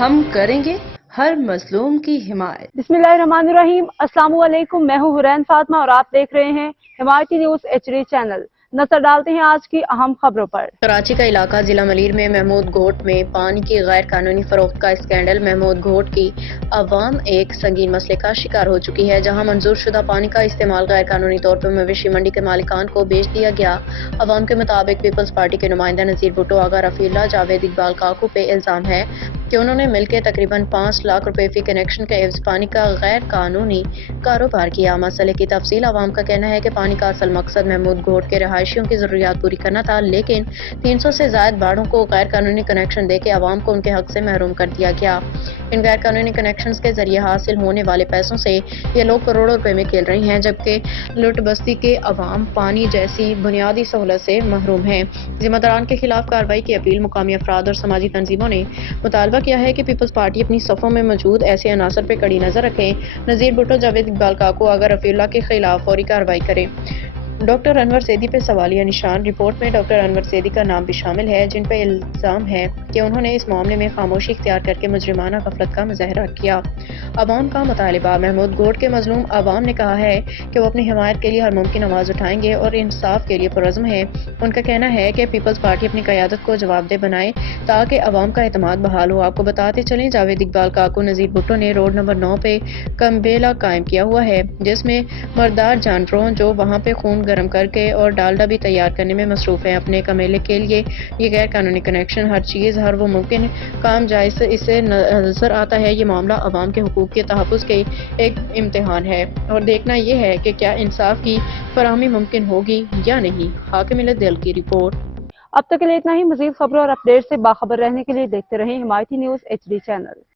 ہم کریں گے ہر مظلوم کی حمایت۔ بسم اللہ الرحمن الرحیم۔ السلام علیکم، میں ہوں حرین فاطمہ اور آپ دیکھ رہے ہیں حمایتی نیوز HD چینل۔ نظر ڈالتے ہیں آج کی اہم خبروں پر۔ کراچی کا علاقہ ضلع ملیر میں محمود گھوٹ میں پانی کی غیر قانونی فروخت کا اسکینڈل۔ محمود گھوٹ کی عوام ایک سنگین مسئلے کا شکار ہو چکی ہے، جہاں منظور شدہ پانی کا استعمال غیر قانونی طور پر مویشی منڈی کے مالکان کو بیچ دیا گیا۔ عوام کے مطابق پیپلز پارٹی کے نمائندہ نذیر بھٹو، آغا رفیع اللہ، جاوید اقبال کاکو پہ الزام ہے کہ انہوں نے مل کے تقریباً 5 لاکھ روپے فی کنیکشن کے عوض پانی کا غیر قانونی کاروبار کیا۔ مسئلے کی تفصیل: عوام کا کہنا ہے کہ پانی کا اصل مقصد محمود گھوٹ کے رہائشیوں کی ضروریات پوری کرنا تھا، لیکن 300 سے زائد باڑوں کو غیر قانونی کنیکشن دے کے عوام کو ان کے حق سے محروم کر دیا گیا۔ ان غیر قانونی کنیکشنز کے ذریعے حاصل ہونے والے پیسوں سے یہ لوگ کروڑوں روپے میں کھیل رہے ہیں، جبکہ لٹ بستی کے عوام پانی جیسی بنیادی سہولت سے محروم ہیں۔ ذمہ داران کے خلاف کارروائی کی اپیل: مقامی افراد اور سماجی تنظیموں نے مطالبہ کیا ہے کہ پیپلز پارٹی اپنی صفوں میں موجود ایسے عناصر پہ کڑی نظر رکھیں۔ نذیر بھٹو، جاوید اقبال کاکو، آغا رفیع اللہ کے خلاف فوری کارروائی کریں۔ ڈاکٹر انور زیدی پہ سوالیہ نشان: رپورٹ میں ڈاکٹر انور زیدی کا نام بھی شامل ہے، جن پہ الزام ہے کہ انہوں نے اس معاملے میں خاموشی اختیار کر کے مجرمانہ غفلت کا مظاہرہ کیا۔ عوام کا مطالبہ: محمود گھوٹ کے مظلوم عوام نے کہا ہے کہ وہ اپنی حمایت کے لیے ہر ممکن آواز اٹھائیں گے اور انصاف کے لیے پرعزم ہیں۔ ان کا کہنا ہے کہ پیپلز پارٹی اپنی قیادت کو جواب دہ بنائے تاکہ عوام کا اعتماد بحال ہو۔ آپ کو بتاتے چلیں، جاوید اقبال کاکو نذیر بھٹو نے روڈ نمبر 9 پہ کمبیلا قائم کیا ہوا ہے، جس میں مردار جانوروں جو وہاں پہ خون گرم کر کے اور ڈالڈا بھی تیار کرنے میں مصروف ہیں۔ اپنے کمیلے کے لیے یہ غیر قانونی کنیکشن، ہر چیز، ہر وہ ممکن کام جائز اس سے نظر آتا ہے۔ یہ معاملہ عوام کے حقوق کے تحفظ کے ایک امتحان ہے اور دیکھنا یہ ہے کہ کیا انصاف کی فراہمی ممکن ہوگی یا نہیں۔ حاکم الدل کی رپورٹ۔ اب تک کے لیے اتنا ہی۔ مزید خبروں اور اپڈیٹ سے باخبر رہنے کے لیے دیکھتے رہیں حمایتی نیوز HD چینل۔